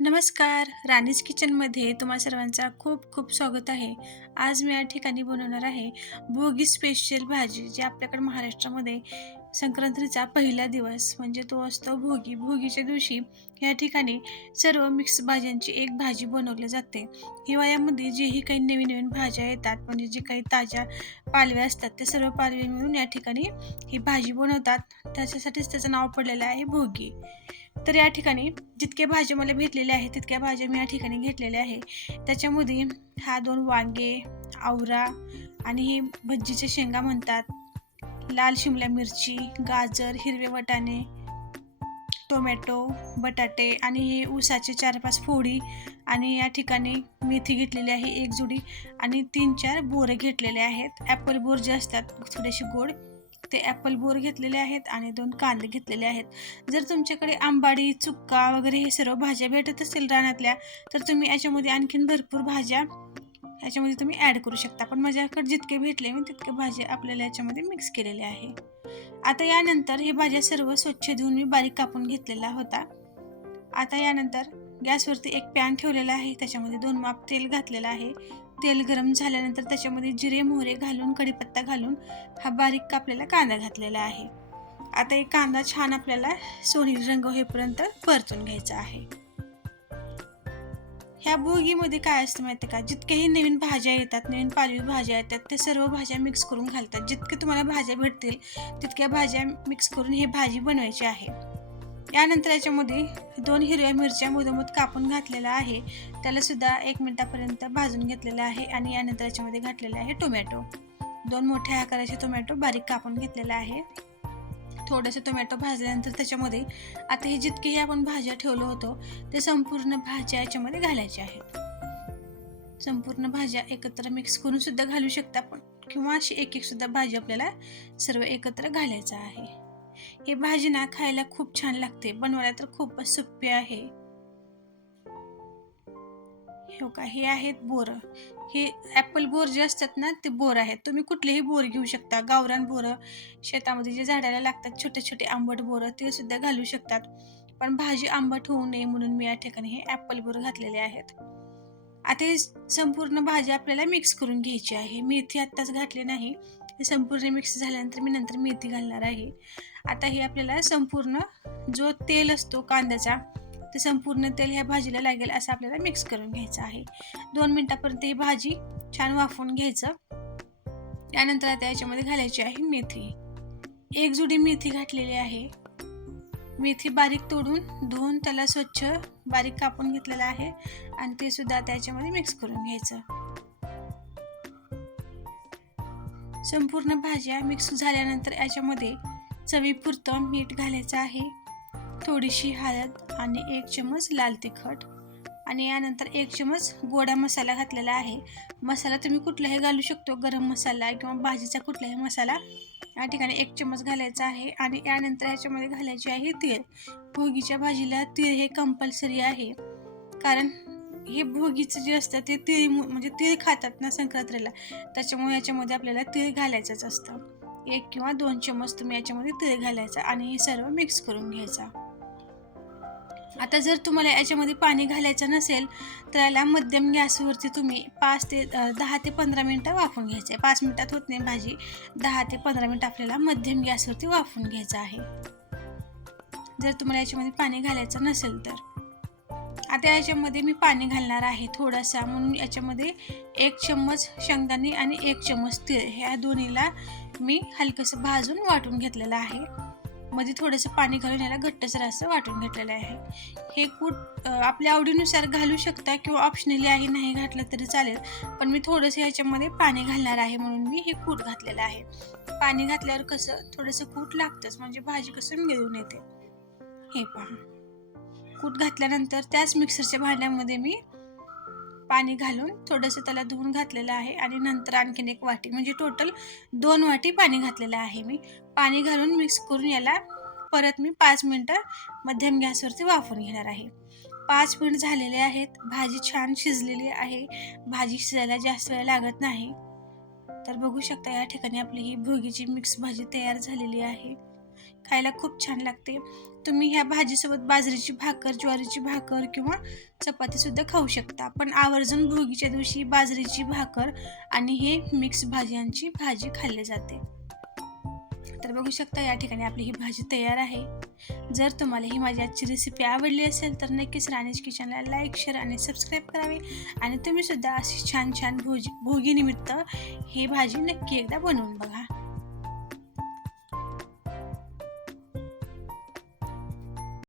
नमस्कार. राणीज किचनमध्ये तुम्हा सर्वांचा खूप खूप स्वागत आहे. आज मी या ठिकाणी बनवणार आहे भोगी स्पेशल भाजी जी आपल्याकडे महाराष्ट्रामध्ये संक्रांतीचा पहिला दिवस म्हणजे तो असतो भोगी. भोगीच्या दिवशी या ठिकाणी सर्व मिक्स भाज्यांची एक भाजी बनवली जाते. हिवाळ्यामध्ये जेही काही नवीन नवीन भाज्या येतात म्हणजे जे काही ताज्या पालव्या असतात ते सर्व पालवे मिळून या ठिकाणी ही भाजी बनवतात. त्याच्यासाठीच त्याचं नाव पडलेलं आहे भोगी. तर या ठिकाणी जितके भाज्या मला भेटलेल्या आहेत तितक्या भाज्या मी या ठिकाणी घेतलेल्या आहे. त्याच्यामध्ये हा दोन वांगे आवरा आणि हे भज्जीचे शेंगा म्हणतात. लाल शिमला मिरची गाजर हिरवे वटाणे टोमॅटो बटाटे आणि हे ऊसाचे चार पाच फोडी आणि या ठिकाणी मेथी घेतलेली आहे एक जुडी आणि तीन चार बोरं घेतलेले आहेत. ॲपल बोर जे असतात थोडेसे गोड ते ॲपल बोर घेतलेले आहेत आणि दोन कांदे घेतलेले आहेत. जर तुमच्याकडे आंबाडी चुक्का वगैरे हे सर्व भाज्या भेटत असतील रानातल्या तर तुम्ही याच्यामध्ये आणखीन भरपूर भाज्या याच्यामध्ये तुम्ही ॲड करू शकता. पण माझ्याकडे जितके भेटले मी तितके भाज्या आपल्याला याच्यामध्ये मिक्स केलेले आहे. आता यानंतर हे भाज्या सर्व स्वच्छ धुवून मी बारीक कापून घेतलेला होता. आता यानंतर गॅसवरती एक पॅन ठेवलेला आहे. त्याच्यामध्ये दोन माप तेल घातलेलं आहे. तेल गरम झाल्यानंतर त्याच्यामध्ये जिरे मोहरे घालून कढीपत्ता घालून हा बारीक कापलेला कांदा घातलेला आहे. आता एक कांदा छान आपल्याला सोनेरी रंग होईपर्यंत परतून घ्यायचा आहे. ह्या बोगीमध्ये काय असतं माहिती का? जितकेही नवीन भाज्या येतात नवीन पालवी भाज्या येतात ते सर्व भाज्या मिक्स करून घालतात. जितके तुम्हाला भाज्या भेटतील तितक्या भाज्या मिक्स करून ही भाजी बनवायची आहे. यानंतर याच्यामध्ये दोन हिरव्या मिरच्या मधोमध कापून घातलेला आहे. त्याला सुद्धा एक मिनिटापर्यंत भाजून घेतलेला आहे आणि यानंतर याच्यामध्ये घातलेला आहे टोमॅटो. दोन मोठ्या आकाराचे टोमॅटो बारीक कापून घेतलेला आहे. थोडंसं टोमॅटो भाजल्यानंतर त्याच्यामध्ये आता हे जितकेही आपण भाज्या ठेवलं होतो ते संपूर्ण भाज्या याच्यामध्ये घालायच्या आहेत. संपूर्ण भाज्या एकत्र मिक्स करून सुद्धा घालू शकता आपण. किंवा अशी एक एक सुद्धा भाजी आपल्याला सर्व एकत्र घालायचं आहे. हे भाजी ना खायला खूप छान लागते. बनवायला तर खूपच सोपी आहे. हो का? हे आहेत बोरं. हे ॲपल बोर जे असतात ना ते बोर आहेत. तुम्ही कुठलेही बोर घेऊ शकता. गावरान बोरं शेतामध्ये जे झाडाला लागतात छोटे छोटे आंबट बोरं ते सुद्धा घालू शकतात. पण भाजी आंबट होऊ नये म्हणून मी या ठिकाणी हे ॲपल बोर घातलेले आहेत. आता हे संपूर्ण भाजी आपल्याला मिक्स करून घ्यायची आहे. मेथी आत्ताच घातली नाही. हे संपूर्ण मिक्स झाल्यानंतर मी नंतर मेथी घालणार आहे. आता हे आपल्याला संपूर्ण जो तेल असतो कांद्याचा ते संपूर्ण तेल ह्या भाजीला लागेल असं आपल्याला मिक्स करून घ्यायचं आहे. दोन मिनटापर्यंत ही भाजी छान वाफवून घ्यायचं. त्यानंतर आता याच्यामध्ये घालायची आहे मेथी. एक जुडी मेथी घातलेली आहे. मेथी बारीक तोडून धुवून त्याला स्वच्छ बारीक कापून घेतलेलं आहे आणि ते सुद्धा त्याच्यामध्ये याच्यामध्ये मिक्स करून घ्यायचं. संपूर्ण भाज्या मिक्स झाल्यानंतर याच्यामध्ये चवीपुरतं मीठ घालायचं आहे. थोडीशी हळद आणि एक चमच लाल तिखट. आणि यानंतर एक चमच गोडा मसाला घातलेला आहे. मसाला तुम्ही कुठलाही घालू शकतो. गरम मसाला किंवा भाजीचा कुठलाही मसाला. या ठिकाणी एक चमच घालायचा आहे आणि यानंतर ह्याच्यामध्ये घालायचे आहे तीळ. भोगीच्या भाजीला तीळ हे कंपल्सरी आहे. कारण हे भोगीचं जे असतं ते तीळ म्हणजे तीळ खातात ना संक्रांतीला. त्याच्यामुळे याच्यामध्ये आपल्याला तीळ घालायचंच असतं. एक किंवा दोन चमच तुम्ही याच्यामध्ये तीळ घालायचा आणि हे सर्व मिक्स करून घ्यायचा. आता जर तुम्हाला याच्यामध्ये पाणी घालायचं नसेल तर याला मध्यम गॅसवरती तुम्ही पाच ते दहा ते पंधरा मिनटं वाफून घ्यायचं. आहे पाच मिनटात होत नाही भाजी. दहा ते पंधरा मिनटं आपल्याला मध्यम गॅसवरती वाफून घ्यायचं आहे. जर तुम्हाला याच्यामध्ये पाणी घालायचं नसेल तर. आता याच्यामध्ये मी पाणी घालणार आहे थोडासा. म्हणून याच्यामध्ये एक चम्मच शेंगदाणे आणि एक चम्मच तीळ ह्या दोन्हीला मी हलकंसं भाजून वाटून घेतलेलं आहे. मध्ये थोडंसं पाणी घालून याला घट्टसर असं वाटून घेतलेलं आहे. हे कूट आपल्या आवडीनुसार घालू शकता किंवा ऑप्शनली आहे नाही घातलं तरी चालेल. पण मी थोडंसं ह्याच्यामध्ये पाणी घालणार आहे म्हणून मी हे कूट घातलेलं आहे. पाणी घातल्यावर कसं थोडंसं कूट लागतंच म्हणजे भाजी कसं मिळून येते. हे पहा. कूट घातल्यानंतर त्याच मिक्सरच्या भांड्यामध्ये मी पाणी घालून थोडंसं त्याला धुवून घातलेलं आहे आणि नंतर आणखीन एक वाटी म्हणजे टोटल दोन वाटी पाणी घातलेलं आहे मी. पाणी घालून मिक्स करून याला परत मी पाच मिनटं मध्यम गॅसवरती वाफून घेणार आहे. पाच मिनिट झालेले आहेत. भाजी छान शिजलेली आहे. भाजी शिजायला जास्त वेळ लागत नाही. तर बघू शकता या ठिकाणी आपली ही भोगीची मिक्स भाजी तयार झालेली आहे. खायला खूप छान लागते. तुम्ही ह्या भाजीसोबत बाजरीची भाकर ज्वारीची भाकर किंवा चपातीसुद्धा खाऊ शकता. पण आवर्जून भोगीच्या दिवशी बाजरीची भाकर आणि हे मिक्स भाज्यांची भाजी खाल्ली जाते. तर बघू शकता या ठिकाणी आपली ही भाजी तयार आहे. जर तुम्हाला ही माझी आजची रेसिपी आवडली असेल तर नक्कीच राणेश किचनला लाईक शेअर आणि सबस्क्राईब करावे. आणि तुम्ही सुद्धा अशी छान छान भोजी भोगीनिमित्त ही भाजी नक्की एकदा बनवून बघा.